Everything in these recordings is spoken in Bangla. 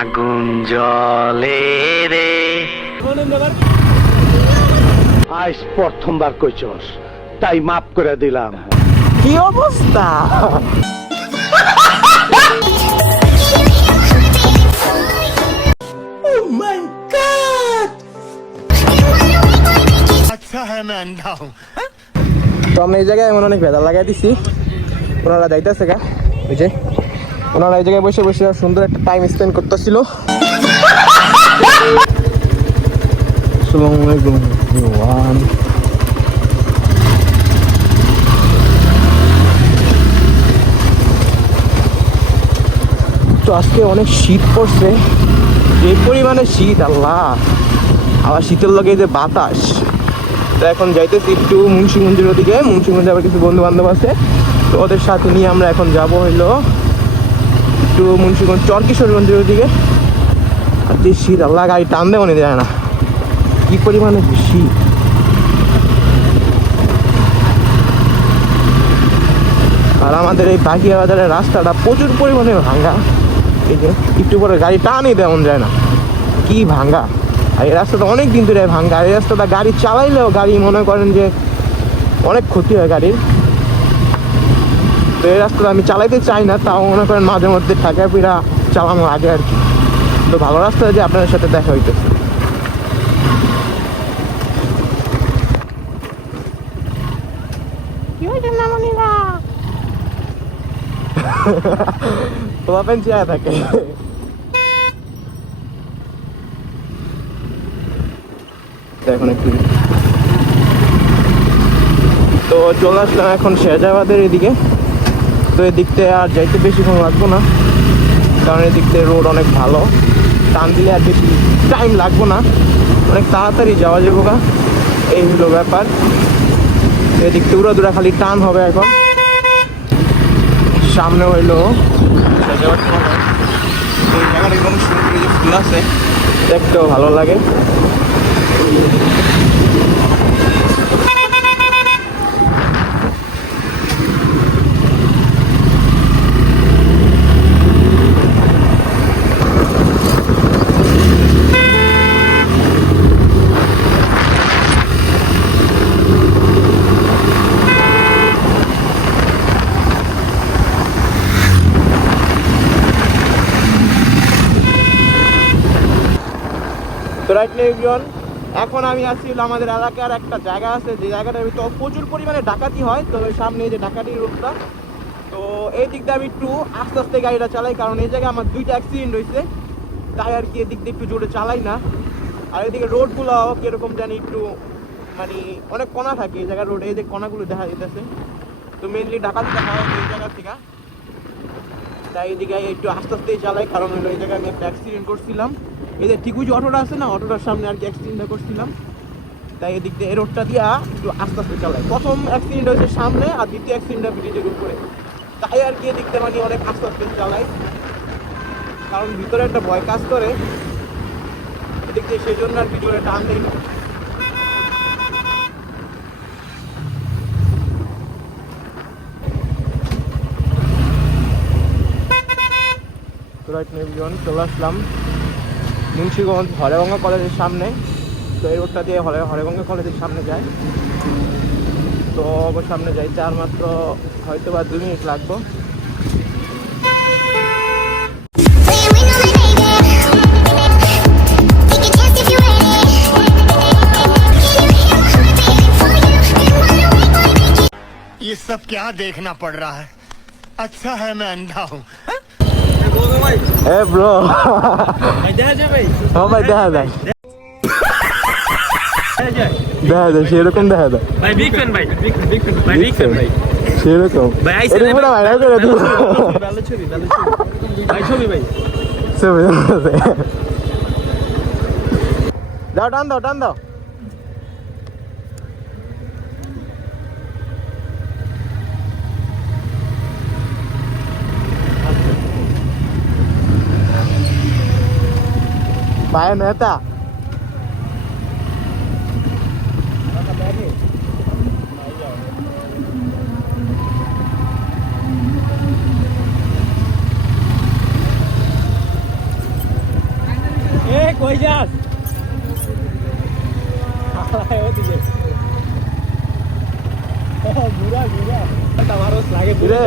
আগুন জ্বলে রে। আজ প্রথমবার কইছস, তাই মাফ করে দিলাম। কি অবস্থা? আচ্ছা হ্যাঁ मैं अंधा हूं। তো আমরা এই জায়গায় এমন অনেক ভেদা লাগাই দিছি, ওনারা যাইতেছে গা। ওই যে ওনারা এই জায়গায় বসে বসে সুন্দর একটা টাইম স্পেন্ড করতেছিল। আসসালামু আলাইকুম এভরিওয়ান। তো আজকে অনেক শীত পড়ছে, যে পরিমাণে শীত আল্লাহ, আবার শীতের লগে যে বাতাস। তো এখন যাইতেছি একটু মুন্সিগঞ্জের ওদিকে। মুন্সিগঞ্জে আবার কিছু বন্ধু বান্ধব আছে, তো ওদের সাথে নিয়ে আমরা এখন যাব হইলো একটু মুন্সিগঞ্জ চরকিশোরগঞ্জের ওদিকে। আর যে শীত আল্লাহ, গাড়ি টান দেওয়া যায় না, কি পরিমাণে শীত। আর আমাদের এই বাকিয়া বাজারের রাস্তাটা প্রচুর পরিমাণে ভাঙ্গা। এই যে একটু পরে গাড়ি টানই দেওয়া যায় না, কি ভাঙ্গা। আর এই রাস্তাটা অনেক দিন ধরে ভাঙ্গা। আর এই রাস্তাটা গাড়ি চালাইলেও গাড়ি মনে করেন যে অনেক ক্ষতি হয় গাড়ির। তো এই রাস্তাটা আমি চালাইতে চাই না, তাও মনে করেন মাঝে মধ্যে ঠেকা পিড়া চালানো আগে আর কি। তো ভালো রাস্তা যে আপনাদের সাথে দেখা হইতেছে। তোমার পেন চেয়ে থাকে। এখন একটু তো চলে আসলাম এখন শেরজাবাদের এদিকে। তো এদিক থেকে আর যাইতে বেশিক্ষণ লাগবো না, কারণ এদিক থেকে রোড অনেক ভালো, টান দিলে আর বেশি টাইম লাগবো না, অনেক তাড়াতাড়ি যাওয়া যাবো গা। এই হলো ব্যাপার। এদিক থেকে উড়াদুরা খালি টান হবে। এখন সামনে হইলো শেরজাবাদ। এই জায়গাটা কোনো সুন্দর যে ফুল আছে, দেখতেও ভালো লাগে। তো রাইট এভরিওয়ান, এখন আমি আসছি আমাদের এলাকার একটা জায়গা আছে, যে জায়গাটার ভিতর প্রচুর পরিমাণে ডাকাতি হয়। তো সামনে এই যে ডাকাতির রোডটা, তো এই দিক দিয়ে আমি একটু আস্তে আস্তে গাড়িটা চালাই, কারণ এই জায়গায় আমার 2টা অ্যাক্সিডেন্ট হয়েছে, তাই আর কি এদিক দিয়ে একটু জোরে চালাই না। আর এদিকে রোডগুলো কীরকম জানি একটু মানে অনেক কণা থাকে এই জায়গার রোডে, এই যে কণাগুলো দেখা যেতেছে। তো মেনলি ডাকাতিটা হয় এই জায়গা থেকে, তাই এদিকে একটু আস্তে আস্তেই চালাই। কারণ হলো এই জায়গায় আমি একটা অ্যাক্সিডেন্ট করছিলাম, এই যে ঠিক ওই যে অটোটা আছে না, অটোটার সামনে আর কি অ্যাক্সিডেন্টটা করছিলাম। তাই এদিক দিয়ে এই রোডটা দিয়ে একটু আস্তে আস্তে চালাই। প্রথম অ্যাক্সিডেন্ট হয়েছে সামনে, আর দ্বিতীয় অ্যাক্সিডেন্টটা ব্রিজের উপরে, তাই আর কি এদিক দিয়ে মানে অনেক আস্তে আস্তে চালাই, কারণ ভিতরে একটা ভয় কাজ করে এদিক দিয়ে, সেই জন্য আর কি জোরে টান দেয় না। চলে আসলাম মুন্সিগঞ্জ হরেগঙ্গা কলেজের সামনে। তো এই রোডটা দিয়ে হরেগঙ্গা কলেজের সামনে যায়। তো সামনে যাইতে আর মাত্র হয়তো বা 2 মিনিট লাগবে। ये सब क्या देखना पड़ रहा है? अच्छा है मैं अंधा हूं। এ ব্রো, দেখা যায় ভাই, হ্যাঁ ভাই দেখা যায়, দেখা যায় সেরকম দেখা যায় ভাই বিগ ফ্যান ভাই, বিগ ফ্যান ভাই, বিগ ফ্যান ভাই, সেরকম। ভাই আইসে এটা পুরো ভাইরাল করে দিল। ভালো ছবি ভাই, ছবি ভাই। ছবি দাও, টান দাও, টান দাও। ভাই নেতা কই যাস ওদিকে ঘুরা ঘুরা আমারও লাগে রে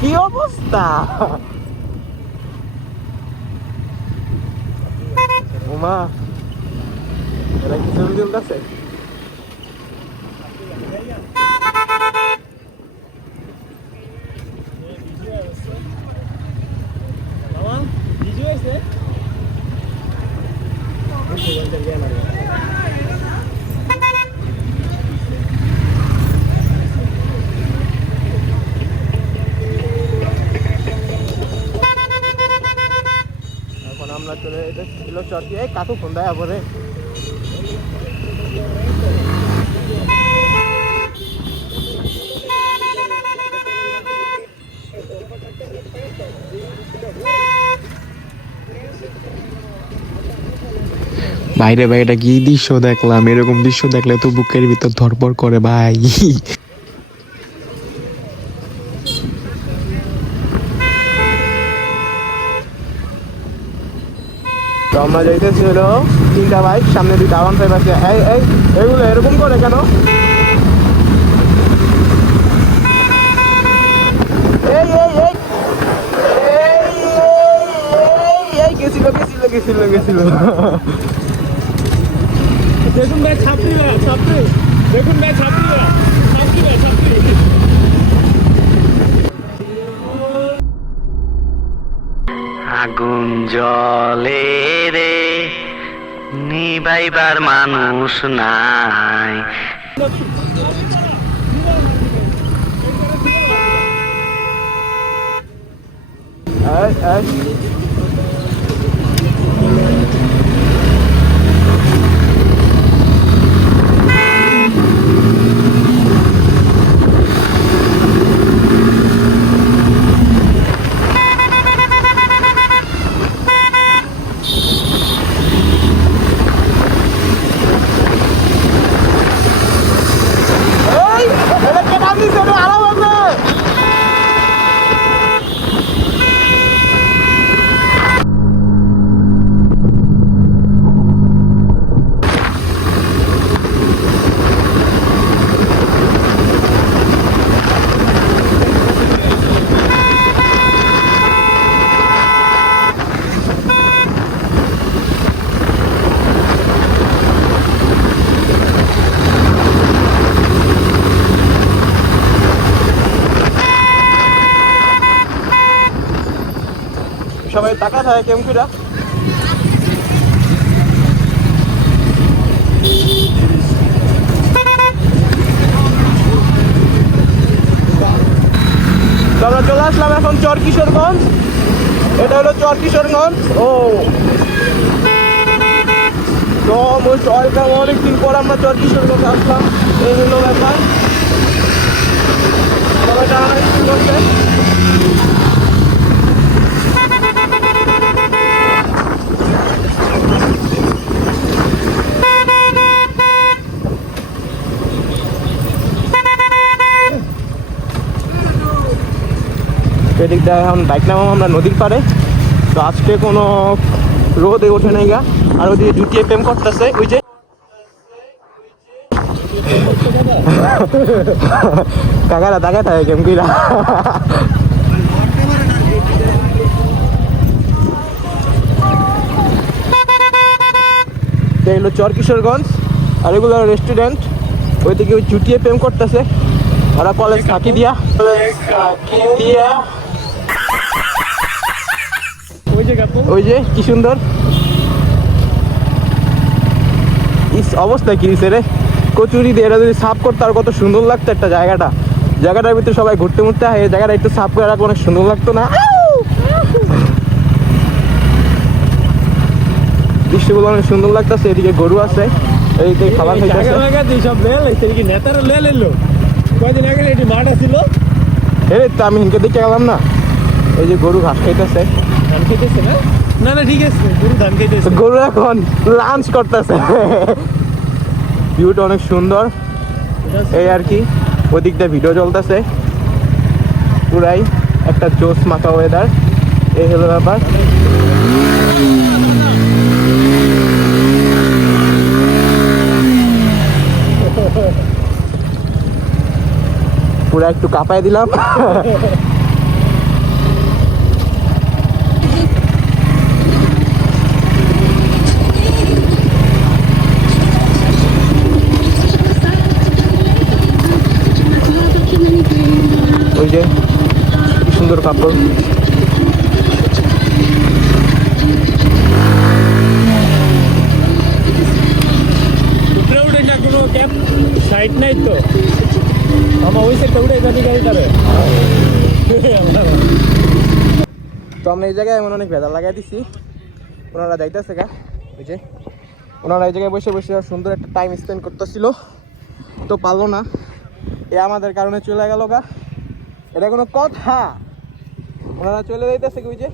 কি অবস্থা ওমা এরা কি ছবি তুলতেছে আমার ভিডিও আছে এখন আমরা চলে ছিল চটি এই কাকু ফোন দেয় পরে বাইরে বাইরে কি দৃশ্য দেখলাম, এরকম দৃশ্য দেখলে তো বুকের ভিতর ধরপড় করে ভাই। তো আমরা যাইতেছি হলো 3টা বাইক, সামনে 2টা R15 আছে। এইগুলো এরকম করে কেন? এই এই এই এই গেছিল গেছিল গেছিল গেছিল দেখুন ভাই ছাত্রী দেখুন ভাই ছাত্রী আগুন জলে রে নিবাইবার মানুষ নাই। এই এই সবাই টাকা থাকে কেমন করে? আমরা চলে আসলাম এখন চর কিশোরগঞ্জ। এটা হলো চর কিশোরগঞ্জ। ও তো অনেকদিন পর আমরা চর কিশোরগঞ্জ আসলাম, এই হলো ব্যাপার। সবাই টাকা করছে। এদিক দিয়ে এখন বাইক নামাম আমরা নদীর পাড়ে। তো আজকে কোনো রোদে ওঠে নাই গা, আর ওদিকে জুটিয়ে প্রেম করতেছে ওই যে কাকারা দেখা থাকে কেম কিরা। এগুলো চর কিশোরগঞ্জ, আর এগুলো রেস্টুরেন্ট। ওইদিকে ওই জুটিয়ে প্রেম করতেছে ওরা কলেজ ফাঁকি দিয়া ওই যে কি সুন্দর অবস্থা কি দিছে রে, কচুরি দিয়ে এরা যদি সাফ করতে আর কত সুন্দর লাগতো একটা জায়গাটার ভিতরে সবাই ঘুরতে মুরতে এই জায়গাটা একটু সাফ করে রাখলে অনেক সুন্দর লাগতো না? দৃশ্যগুলো অনেক সুন্দর লাগতেছে। এদিকে গরু আছে, এইদিকে খাবার খাইতেছে। সব নেতারা লে কয়দিন আগে এটি মাঠ ছিল এই তো আমি হিনকে দেখে গেলাম না, এই যে গরু ঘাস খাইতেছে। ধান খেতেছে না? না না ঠিক আছে, গরু ধান খেতেছে। গরু এখন লাঞ্চ করতেছে। ভিউটা অনেক সুন্দর, এই আর কি। ওদিক দিয়ে ভিডিও চলতেছে, পুরাই একটা জোস মাখা ওয়েদার। এই হলো ব্যাপার। পুরা একটু কাঁপায় দিলাম। ওই যে কি সুন্দর কাপড়। উপরে উঠে না কোনো ক্যাম্প সাইড নাই তো, আমার ওই সাইডটা উঠে যাবি গাড়িটারে। তো আমরা এই জায়গায় এমন অনেক ভেজা লাগাই দিছি, ওনারা যাইতেছে গা। ওই যে ওনারা এই জায়গায় বসে বসে সুন্দর একটা টাইম স্পেন্ড করতেছিল, তো পারলো না, এ আমাদের কারণে চলে গেল গা। এটা কোনো কথা? ওনারা চলে যাইতেছে, ওই যে